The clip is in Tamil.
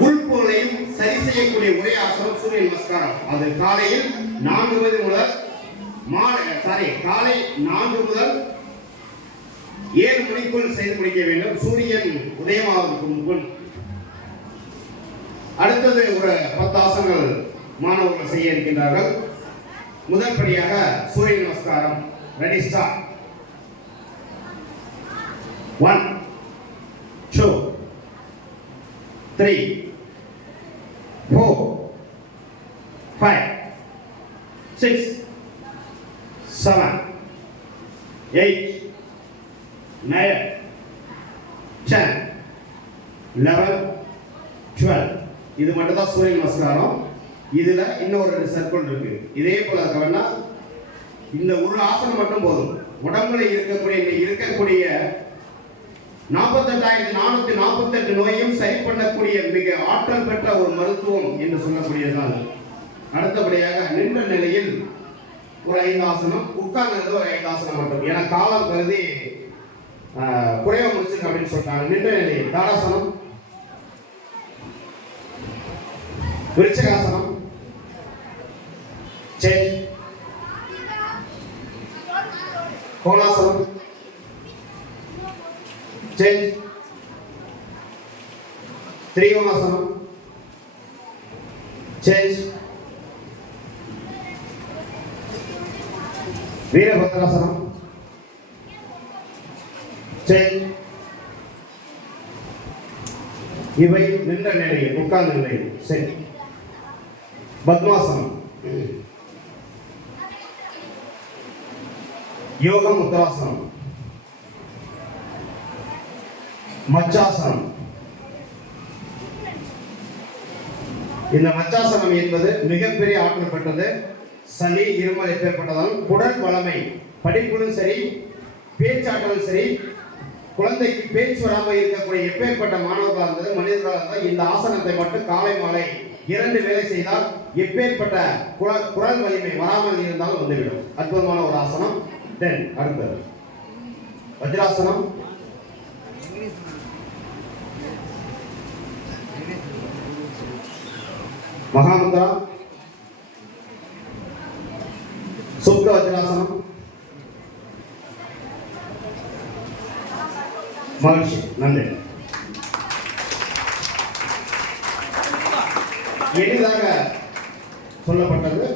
உறுப்புகளையும் சரி செய்யக்கூடிய ஒரே ஆசனம் சூரிய நமஸ்காரம். அது காலையில் நான்கு மணி முதல் மாலை சாரி காலை நான்கு முதல் ஏழு மணிக்குள் செய்து முடிக்க வேண்டும். சூரியன் உதயமாவதற்கு முன் அடுத்தது ஒரு பத்து ஆசனங்கள் மாணவர்கள் செய்ய இருக்கின்றார்கள். முதற்படியாக சூரிய நமஸ்காரம். Ready start one three four five six seven eight nine ten eleven twelve இது மட்டும் தான் சூரிய நமஸ்காரம். இதில் இன்னொரு ரெண்டு சர்க்கிள் இருக்கு. இதே போல கவனா இந்த ஒரு ஆசனம் மட்டும் போதும். உடம்புல இருக்கக்கூடிய இருக்கக்கூடிய நாற்பத்தெட்டாயிரத்தி நானூற்றி நாற்பது நோயும் சரி பண்ணக்கூடிய மிக ஆற்றல் பெற்ற ஒரு மருத்துவம் என்று சொல்லக்கூடியதுதான். அடுத்தபடியாக நின்ற நிலையில் ஒரு ஐந்து ஆசனம் உட்கார்ந்து ஒரு ஐந்து ஆசனம் மட்டும். ஏன்னா காலம் கருதி குறைவ முடிச்சிருக்கு அப்படின்னு சொல்லிட்டாங்க. நின்ற நிலையில் தாராசனம் விருச்சகாசனம் சேஞ்ச் கோலாசனம் சேஞ்ச் திரிகோணாசனம் சேஞ்ச் வீரபத்ராசனம் சேஞ்ச் இவை நின்ற நிலையில் உட்கார்ந்த நிலையில் சரி பத்மாசனம் யோக முத்ராசனம் மச்சாசனம் இந்த மச்சாசனம் என்பது மிகப்பெரிய ஆற்றல் பெற்றது. சளி இருமல் ஏற்பட்டதால் குடல் வளமை படிப்பிலும் சரி பேச்சாற்றலும் சரி குழந்தைக்கு பேச்சு வராமல் இருக்கக்கூடிய எப்பேற்பட்ட மாணவர்களாக இருந்தது மனிதர்களாக இருந்தால் இந்த ஆசனத்தை மட்டும் காலை மாலை இரண்டு வேலை செய்தால் எப்பேற்பட்ட குரல் குரல் வலிமை வராமல் இருந்தாலும் வந்துவிடும். அற்புதமான ஒரு ஆசனம். தென் அடுத்தது. வஜ்ராசனம். மகாமுத்ரா சுப்த வஜ்ராசனம் மகிழ்ச்சி. நன்றி. எளிதாக சொல்லப்பட்டது.